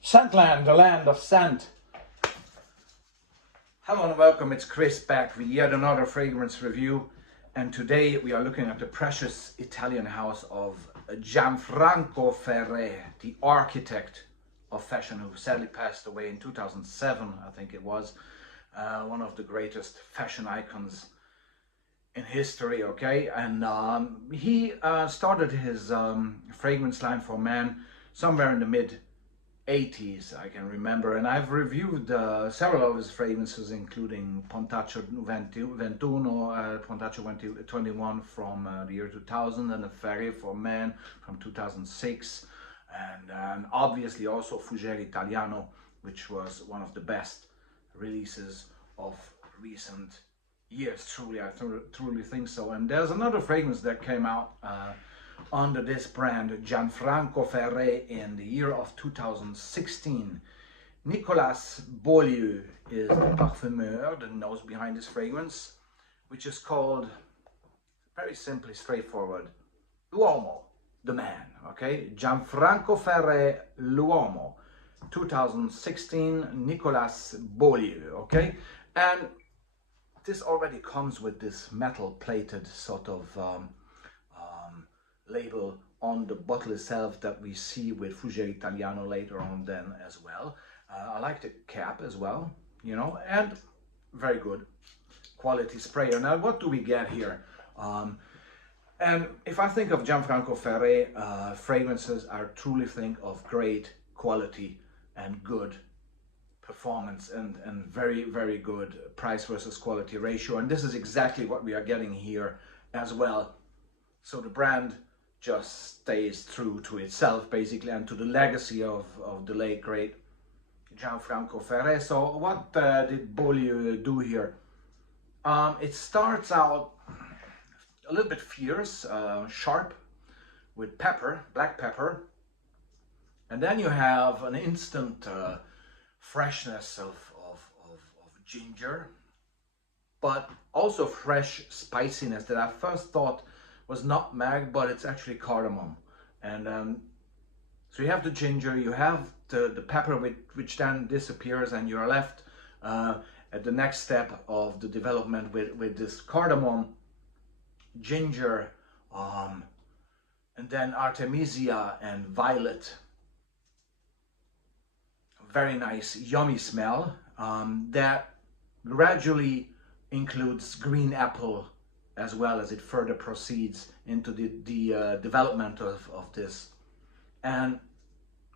Scentland, the land of scent. Hello and welcome, it's Chris back with yet another fragrance review, and today we are looking at the precious Italian house of Gianfranco Ferre, the architect of fashion, who sadly passed away in 2007, I think it was. One of the greatest fashion icons in history, okay? And he started his fragrance line for men somewhere in the mid 80s, I can remember, and I've reviewed several of his fragrances, including Pontaccio 21, Pontaccio 21 from the year 2000, and the Ferre for Men from 2006, and obviously also Fougere Italiano, which was one of the best releases of recent years. Truly, I truly think so. And there's another fragrance that came out under this brand, Gianfranco Ferre, in the year of 2016. Nicolas Beaulieu is the parfumeur, the nose behind this fragrance, which is called, very simply, straightforward, L'Uomo, the man, okay? Gianfranco Ferre L'Uomo, 2016, Nicolas Beaulieu, okay? And this already comes with this metal plated sort of label on the bottle itself that we see with Fougere Italiano later on then as well. I like the cap as well, you know, and very good quality sprayer. Now, what do we get here? And if I think of Gianfranco Ferre, fragrances, I truly think of great quality and good performance and very, very good price versus quality ratio. And this is exactly what we are getting here as well. So the brand just stays true to itself, basically, and to the legacy of the late great Gianfranco Ferre. So what did Beaulieu do here? It starts out a little bit fierce, sharp, with pepper, black pepper, and then you have an instant freshness of ginger, but also fresh spiciness that I first thought was nutmeg, but it's actually cardamom. And so you have the ginger, you have the pepper, which then disappears, and you're left at the next step of the development with this cardamom, ginger, and then artemisia and violet. Very nice, yummy smell that gradually includes green apple as well as it further proceeds into the development of this. And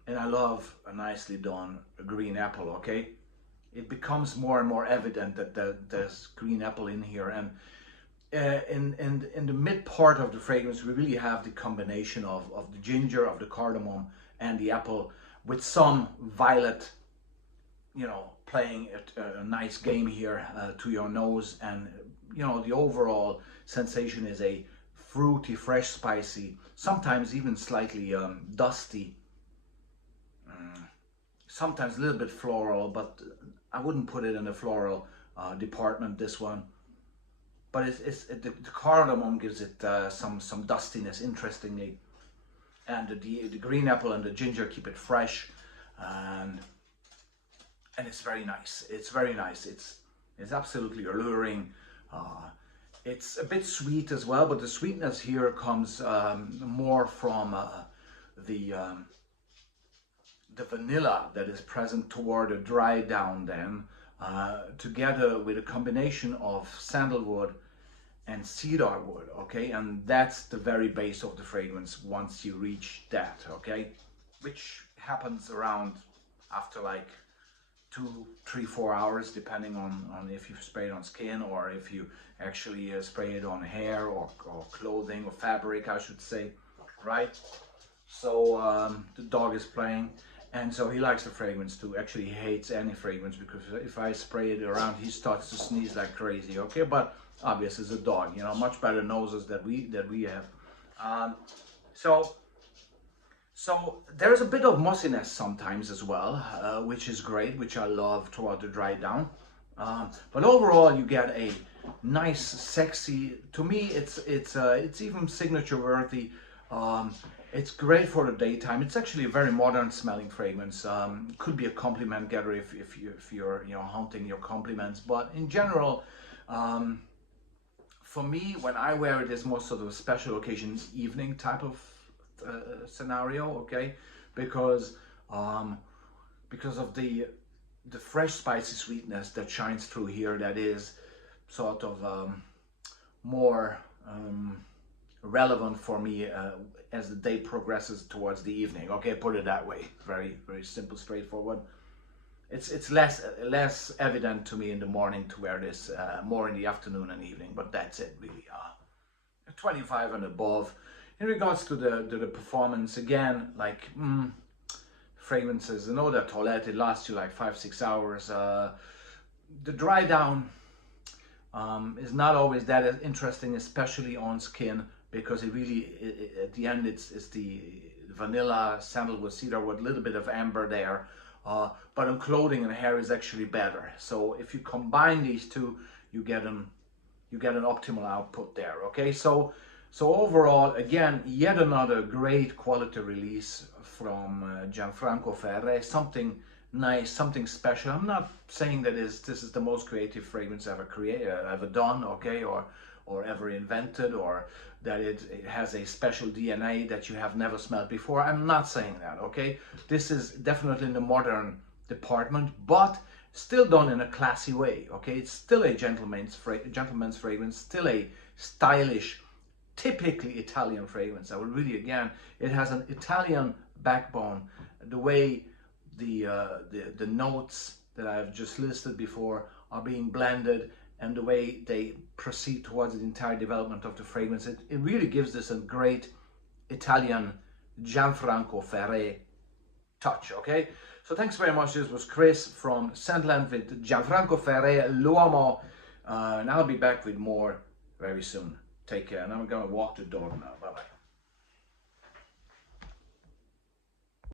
I love a nicely done green apple, okay? It becomes more and more evident that there's green apple in here. And in the mid part of the fragrance, we really have the combination of the ginger, of the cardamom, and the apple, with some violet, you know, playing a nice game here to your nose. And you know, the overall sensation is a fruity, fresh, spicy, sometimes even slightly dusty, sometimes a little bit floral, but I wouldn't put it in the floral department, this one. But the cardamom gives it some dustiness, interestingly, and the green apple and the ginger keep it fresh, and it's very nice. It's very nice. It's absolutely alluring. It's a bit sweet as well, but the sweetness here comes more from the vanilla that is present toward the dry down then, together with a combination of sandalwood and cedar wood, okay? And that's the very base of the fragrance once you reach that, okay? Which happens around after like 2, 3, 4 hours, depending on if you spray it on skin or if you actually spray it on hair or clothing or fabric, I should say, right? So the dog is playing, and so he likes the fragrance too. Actually, he hates any fragrance, because if I spray it around, he starts to sneeze like crazy, okay? But obviously, it's a dog, you know, much better noses that we have. So there's a bit of mussiness sometimes as well, which is great, which I love throughout the dry down. But overall, you get a nice, sexy. To me, it's even signature worthy. It's great for the daytime. It's actually a very modern smelling fragrance. Could be a compliment getter if you're hunting your compliments. But in general, for me, when I wear it, it's more sort of a special occasions, evening type of scenario. Okay, because of the fresh spicy sweetness that shines through here. That is sort of more relevant for me as the day progresses towards the evening. Okay, put it that way. Very, very simple, straightforward. It's less evident to me in the morning to wear this, more in the afternoon and evening, but that's it really. 25 and above. In regards to the performance, again, like fragrances, you know, the toilette, it lasts you like 5-6 hours. The dry down is not always that interesting, especially on skin, because it really, at the end, it's the vanilla, sandalwood, cedarwood, a little bit of amber there. But on clothing and hair is actually better. So if you combine these two, you get an optimal output there. Okay, so overall, again, yet another great quality release from Gianfranco Ferre. Something nice, something special. I'm not saying that this is the most creative fragrance ever done, okay, or ever invented, or that it has a special DNA that you have never smelled before. I'm not saying that, okay? This is definitely in the modern department, but still done in a classy way, okay? It's still a gentleman's fragrance, still a stylish, typically Italian fragrance. I would really, again, it has an Italian backbone. The way the notes that I've just listed before are being blended, and the way they proceed towards the entire development of the fragrance, it really gives this a great Italian Gianfranco Ferre touch, okay? So thanks very much. This was Chris from Sandland with Gianfranco Ferre L'Uomo, and I'll be back with more very soon. Take care, and I'm gonna walk the dog now. Bye-bye.